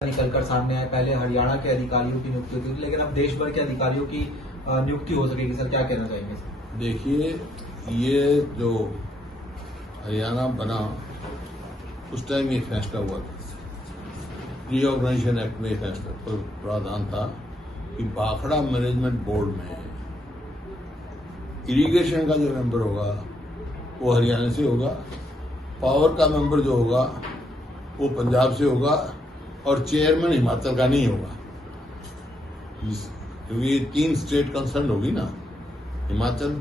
निकलकर सामने आए। पहले हरियाणा के अधिकारियों की नियुक्ति होती थी, लेकिन अब देश भर के अधिकारियों की नियुक्ति हो सकेगी। सर, क्या कहना चाहेंगे? देखिए, ये जो हरियाणा बना उस टाइम ये फैसला हुआ था, रीऑर्गेनाइजेशन एक्ट में फैसला प्रावधान था कि भाखड़ा मैनेजमेंट बोर्ड में इरिगेशन का जो मेंबर होगा वो हरियाणा से होगा, पावर का मेंबर जो होगा वो पंजाब से होगा और चेयरमैन हिमाचल का नहीं होगा, क्योंकि ये 3 स्टेट कंसर्न होगी ना, हिमाचल,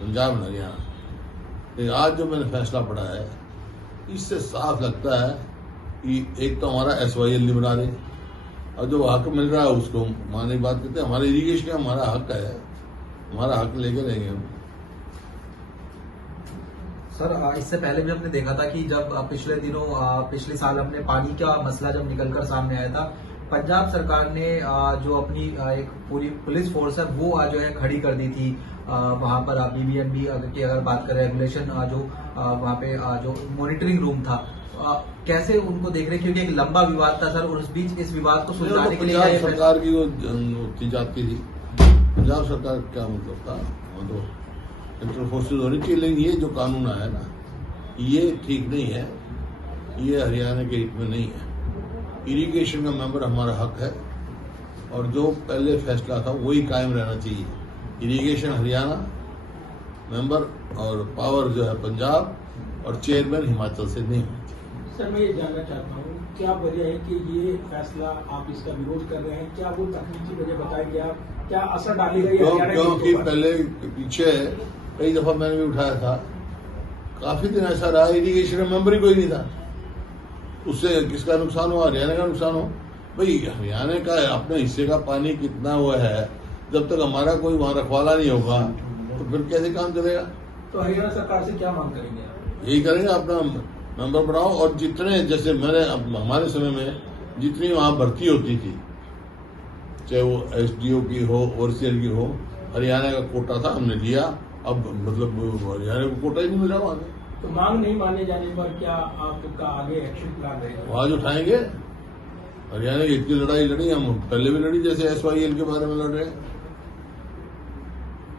पंजाब, हरियाणा। लेकिन आज जो मैंने फैसला पढ़ा है इससे साफ लगता है कि एक तो हमारा SYL नहीं बना रहे और जो हक मिल रहा है उसको माने बात कहते हैं। हमारे इरिगेशन का हमारा हक है, हमारा हक लेके रहेंगे हम। सर, इससे पहले भी हमने देखा था कि जब पिछले साल अपने पानी का मसला जब निकलकर सामने आया था, पंजाब सरकार ने जो अपनी एक पूरी पुलिस फोर्स है वो जो है खड़ी कर दी थी। वहां पर BBNB की अगर बात करें, रेगुलेशन जो वहां पे जो मॉनिटरिंग रूम था, कैसे उनको देख रहे, क्योंकि एक लंबा विवाद था सर, और उस बीच इस विवाद को सुलझाने के लिए पंजाब सरकार की वो जाती थी, पंजाब सरकार क्या मतलब था, तो इंटर फोर्सेज होनी चाहिए। लेकिन ये जो कानून आया ना ये ठीक नहीं है, ये हरियाणा के हित में नहीं है। इरिगेशन का मेंबर हमारा हक है और जो पहले फैसला था वही कायम रहना चाहिए। इरिगेशन हरियाणा मेंबर और पावर जो है पंजाब और चेयरमैन हिमाचल से नहीं होती। सर, मैं ये जानना चाहता हूँ, क्या वजह है कि ये फैसला आप इसका विरोध कर रहे हैं? क्या वो तकनीकी वजह बताएंगे आप? क्या असर डालेगा ये हरियाणा? क्योंकि पहले पीछे कई दफा मैंने भी उठाया था, काफी दिन ऐसा रहा इरिगेशन का मेंबर ही कोई नहीं था। उससे किसका नुकसान हुआ? हरियाणा का नुकसान हो। भाई हरियाणा का अपने हिस्से का पानी कितना हुआ है, जब तक हमारा कोई वहां रखवाला नहीं होगा तो फिर कैसे काम चलेगा? तो हरियाणा सरकार से क्या मांग करेंगे आप? यही करेंगे, अपना मेंबर बनाओ और जितने, जैसे मैंने हमारे समय में जितनी वहां भर्ती होती थी, चाहे वो SDO की हो, ओवरसीयर की हो, हरियाणा का कोटा था, हमने लिया। अब मतलब हरियाणा को कोटा ही नहीं मिला वहां से। तो मांग नहीं माने जाने पर क्या आपका आगे एक्शन प्लान रहेगा? आवाज उठाएंगे। हरियाणा की इतनी लड़ाई लड़ी, हम पहले भी लड़ी, जैसे SYL के बारे में लड़ रहे हैं।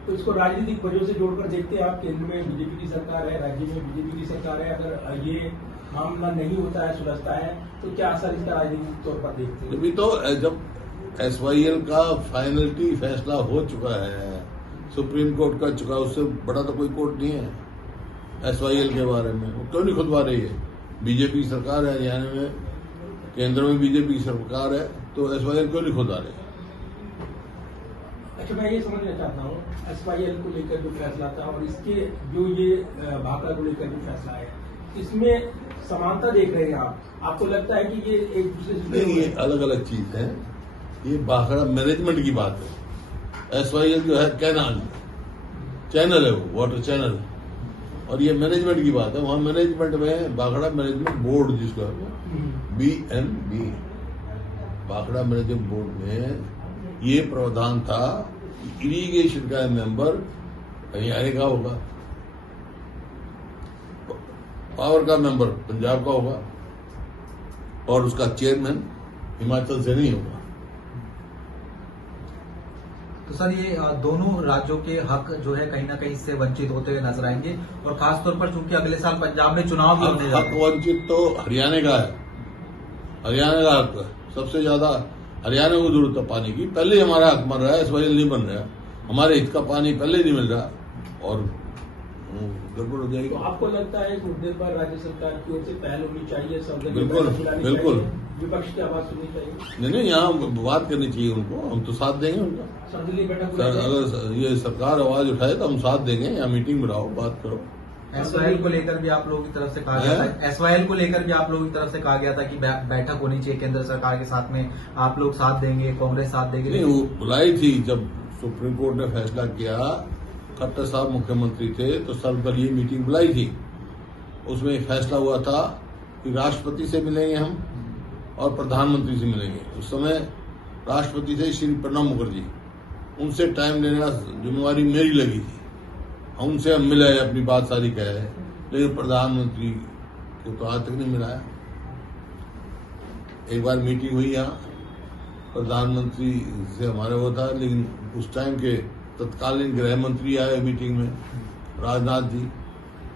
तो इसको राजनीतिक वजह से जोड़कर देखते हैं आप? केंद्र में BJP की सरकार है, राज्य में BJP की सरकार है, अगर ये मामला नहीं होता है, सुलझता है, तो क्या असर इसका राजनीतिक तौर पर देखते हैं? अभी तो जब SYL का फाइनलिटी फैसला हो चुका है, सुप्रीम कोर्ट का चुका, उससे बड़ा तो कोई कोर्ट नहीं है। SYL के बारे में वो क्यों नहीं खुदवा रही है? बीजेपी सरकार है हरियाणा में, केंद्र में BJP की सरकार है, तो SYL क्यों नहीं खुदवा रही? अच्छा, मैं ये समझना चाहता हूँ, SYL को लेकर जो फैसला था और इसके जो ये भाखड़ा को लेकर जो फैसला है, इसमें समानता देख रहे हैं आप? आपको लगता है कि ये एक दूसरे से नहीं, ये अलग अलग चीज है। ये भाखड़ा मैनेजमेंट की बात है। SYL जो है चैनल है, वो वाटर चैनल, और ये मैनेजमेंट की बात है। वहां मैनेजमेंट में भाखड़ा मैनेजमेंट बोर्ड जिसको है BNB, भाखड़ा मैनेजमेंट बोर्ड में ये प्रावधान था कि इरिगेशन का मेंबर हरियाणा का होगा, पावर का मेंबर पंजाब का होगा और उसका चेयरमैन हिमाचल से नहीं होगा। तो सर, ये दोनों राज्यों के हक जो है कहीं ना कहीं इससे वंचित होते हुए नजर आएंगे, और खासतौर पर चूंकि अगले साल पंजाब में चुनाव भी होने जा रहे हक हैं। वंचित तो हरियाणा का है, हरियाणा का हक सबसे ज्यादा हरियाणा को जरूरत है पानी की। पहले ही हमारा हक बन रहा है, SYL नहीं बन रहा, हमारे हित का पानी पहले ही नहीं मिल रहा और गड़बड़ हो जाएगी। तो आपको लगता है इस मुद्दे पर राज्य सरकार की ओर से पहल होनी चाहिए? बिल्कुल, बिल्कुल। विपक्ष की आवाज सुननी चाहिए? नहीं, यहाँ बात करनी चाहिए उनको, हम तो साथ देंगे उनका। सर्वदलीय बैठक अगर ये सरकार आवाज उठाए तो हम साथ देंगे, यहाँ मीटिंग बनाओ, बात करो। SYL को लेकर भी आप लोगों की तरफ से कहा गया था, SYL को लेकर भी आप लोगों की तरफ से कहा गया था कि बैठक होनी चाहिए केंद्र सरकार के साथ में, आप लोग साथ देंगे, कांग्रेस साथ देंगे। नहीं, वो बुलाई थी जब सुप्रीम कोर्ट ने फैसला किया, खट्टर साहब मुख्यमंत्री थे तो सर्वदलीय मीटिंग बुलाई थी। उसमें फैसला हुआ था कि राष्ट्रपति से मिलेंगे हम और प्रधानमंत्री से मिलेंगे। उस समय राष्ट्रपति थे श्री प्रणब मुखर्जी, उनसे टाइम लेने का जिम्मेवारी मेरी लगी थी। उनसे हम मिले, अपनी बात सारी कह रहे, लेकिन प्रधानमंत्री को तो आज तक नहीं मिलाया। एक बार मीटिंग हुई यहाँ, प्रधानमंत्री से हमारा वो था, लेकिन उस टाइम के तत्कालीन गृह मंत्री आए मीटिंग में, राजनाथ जी।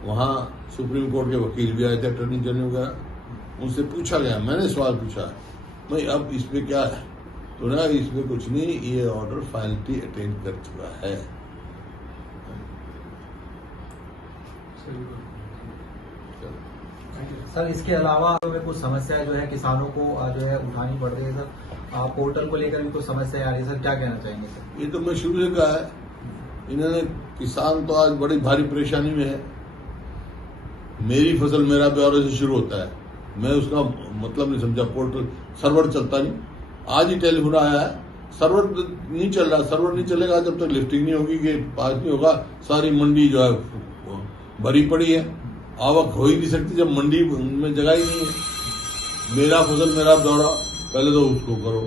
वहाँ सुप्रीम कोर्ट के वकील भी आए थे, अटॉर्नी जनरल वगैरह। उनसे पूछा गया, मैंने सवाल पूछा, भाई अब इसमें क्या है? तो ना इसमें कुछ नहीं, ये ऑर्डर फाइनलिटी अटेंड कर चुका है। सर इसके अलावा में कुछ समस्याएं जो है किसानों को जो है उठानी पड़ रही है सर, पोर्टल को लेकर भी कुछ समस्याएं आ रही है सर, क्या कहना चाहेंगे सर? ये तो मैं शुरू से कहा है, इन्होंने किसान तो आज बड़ी भारी परेशानी में है। मेरी फसल मेरा ब्यौरा से शुरू होता है, मैं उसका मतलब नहीं समझा। पोर्टल सर्वर चलता नहीं, आज ही टेलीफोन आया है, सर्वर नहीं चल रहा। सर्वर नहीं चलेगा जब तक लिफ्टिंग नहीं होगी, गेट पास नहीं होगा, सारी मंडी जो है भरी पड़ी है, आवक हो ही नहीं सकती जब मंडी में जगह ही नहीं है। मेरा फसल मेरा ब्यौरा, पहले तो उसको करो,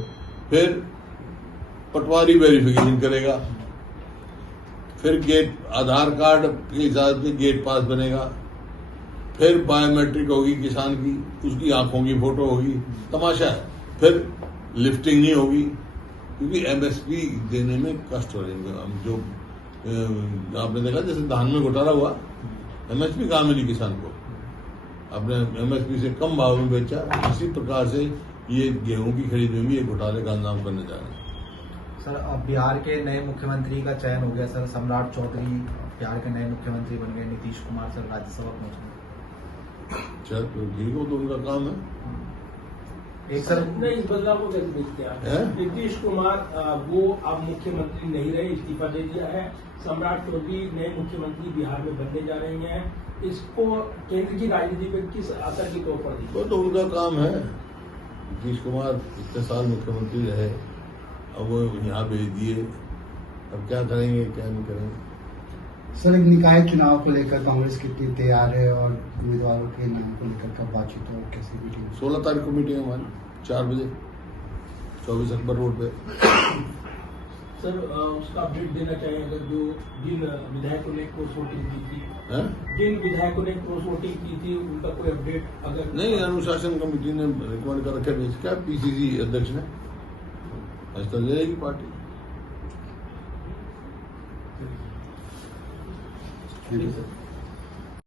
फिर पटवारी वेरिफिकेशन करेगा, फिर गेट आधार कार्ड के हिसाब से गेट पास बनेगा, फिर बायोमेट्रिक होगी किसान की, उसकी आंखों की फोटो होगी, तमाशा है। फिर लिफ्टिंग नहीं होगी, क्योंकि एमएसपी देने में कष्ट हो जाएंगे। हम जो आपने देखा जैसे धान में घोटाला हुआ, एमएसपी कहाँ मिली किसान को? आपने एमएसपी से कम भाव में बेचा। इसी प्रकार से ये गेहूं की खरीद में भी ये घोटाले का अंजाम करने जा रहे हैं। सर अब बिहार के नए मुख्यमंत्री का चयन हो गया सर, सम्राट चौधरी बिहार के नए मुख्यमंत्री बन गए, नीतीश कुमार सर राज्यसभा पहुंचे। चल तो ठीक हो, तो उनका काम है। एक सर नहीं, इस बदलाव को कैसे देखते हैं आप? नीतीश कुमार वो अब मुख्यमंत्री नहीं रहे, इस्तीफा दे दिया है। सम्राट चौधरी नए मुख्यमंत्री बिहार में बनने जा रही हैं। इसको केंद्र की राजनीति पे किस असर के तौर पर वो तो उनका काम है। नीतीश कुमार इतने साल मुख्यमंत्री रहे, अब वो यहाँ भेज दिए, अब क्या करेंगे क्या नहीं करेंगे। सर एक निकाय चुनाव को लेकर कांग्रेस कितनी तैयार है और उम्मीदवारों के नाम को लेकर कब बातचीत हो, कैसी मीटिंग? 16 तारीख को मीटिंग है हमारी, 4 बजे 24 अकबर रोड पे। सर उसका अपडेट देना चाहिए, अगर जो जिन विधायकों ने क्रॉस वोटिंग की थी, जिन विधायकों ने क्रॉस वोटिंग की थी, उनका कोई अपडेट अगर नहीं, अनुशासन कमेटी ने रिकमेंड कर रखे है, क्या पीसीसी अध्यक्ष ने फैसला ले लेगी पार्टी। ठीक है सर।